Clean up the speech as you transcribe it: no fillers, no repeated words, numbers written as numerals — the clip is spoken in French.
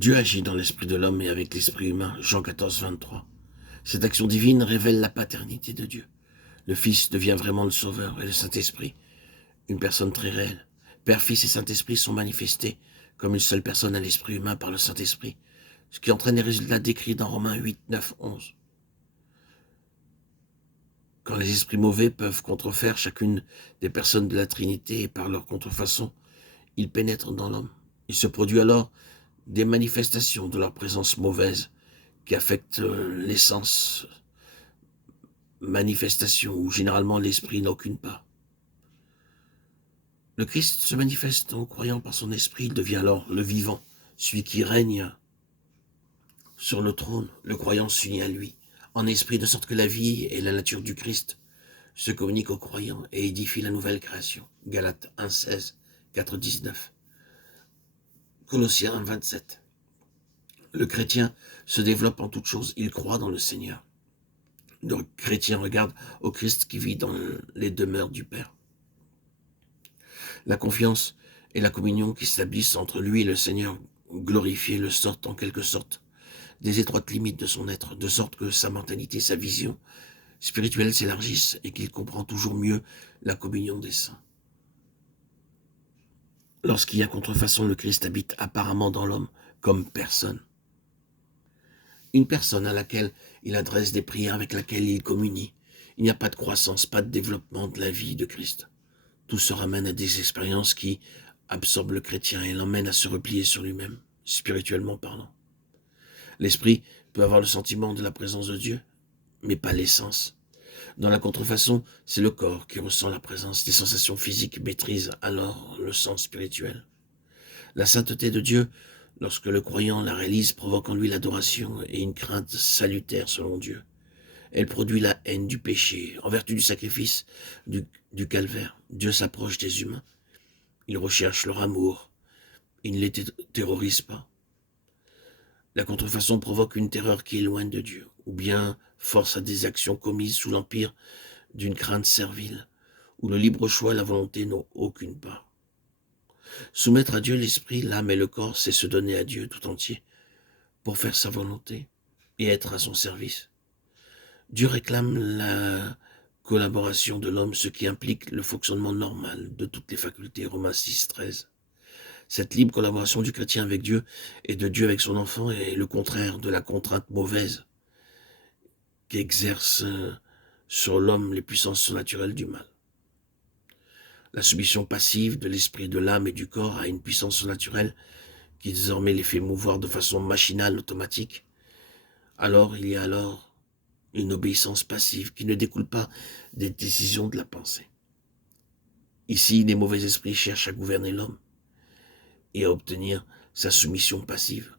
Dieu agit dans l'esprit de l'homme et avec l'esprit humain, Jean 14, 23. Cette action divine révèle la paternité de Dieu. Le Fils devient vraiment le Sauveur et le Saint-Esprit, une personne très réelle. Père, Fils et Saint-Esprit sont manifestés comme une seule personne à l'esprit humain par le Saint-Esprit, ce qui entraîne les résultats décrits dans Romains 8, 9, 11. Quand les esprits mauvais peuvent contrefaire chacune des personnes de la Trinité et par leur contrefaçon, ils pénètrent dans l'homme. Il se produit alors des manifestations de leur présence mauvaise qui affectent l'essence, manifestation où généralement l'esprit n'a aucune part. Le Christ se manifeste en croyant par son esprit, il devient alors le vivant, celui qui règne sur le trône. Le croyant s'unit à lui en esprit, de sorte que la vie et la nature du Christ se communiquent aux croyants et édifient la nouvelle création. Galates 1, 16, 4, 19. Colossiens 1, 27. Le chrétien se développe en toutes choses, il croit dans le Seigneur. Le chrétien regarde au Christ qui vit dans les demeures du Père. La confiance et la communion qui s'établissent entre lui et le Seigneur glorifié le sortent en quelque sorte des étroites limites de son être, de sorte que sa mentalité, sa vision spirituelle s'élargissent et qu'il comprend toujours mieux la communion des saints. Lorsqu'il y a contrefaçon, le Christ habite apparemment dans l'homme comme personne. Une personne à laquelle il adresse des prières, avec laquelle il communie. Il n'y a pas de croissance, pas de développement de la vie de Christ. Tout se ramène à des expériences qui absorbent le chrétien et l'emmènent à se replier sur lui-même, spirituellement parlant. L'esprit peut avoir le sentiment de la présence de Dieu, mais pas l'essence. Dans la contrefaçon, c'est le corps qui ressent la présence. Les sensations physiques maîtrisent alors le sens spirituel. La sainteté de Dieu, lorsque le croyant la réalise, provoque en lui l'adoration et une crainte salutaire selon Dieu. Elle produit la haine du péché. En vertu du sacrifice du calvaire, Dieu s'approche des humains. Il recherche leur amour. Il ne les terrorise pas. La contrefaçon provoque une terreur qui éloigne de Dieu, ou bien force à des actions commises sous l'empire d'une crainte servile, où le libre choix et la volonté n'ont aucune part. Soumettre à Dieu l'esprit, l'âme et le corps, c'est se donner à Dieu tout entier, pour faire sa volonté et être à son service. Dieu réclame la collaboration de l'homme, ce qui implique le fonctionnement normal de toutes les facultés. Romains 6, 13. Cette libre collaboration du chrétien avec Dieu et de Dieu avec son enfant est le contraire de la contrainte mauvaise qui exerce sur l'homme les puissances surnaturelles du mal. La soumission passive de l'esprit, de l'âme et du corps a une puissance surnaturelle qui désormais les fait mouvoir de façon machinale, automatique. Alors il y a une obéissance passive qui ne découle pas des décisions de la pensée. Ici, les mauvais esprits cherchent à gouverner l'homme et à obtenir sa soumission passive.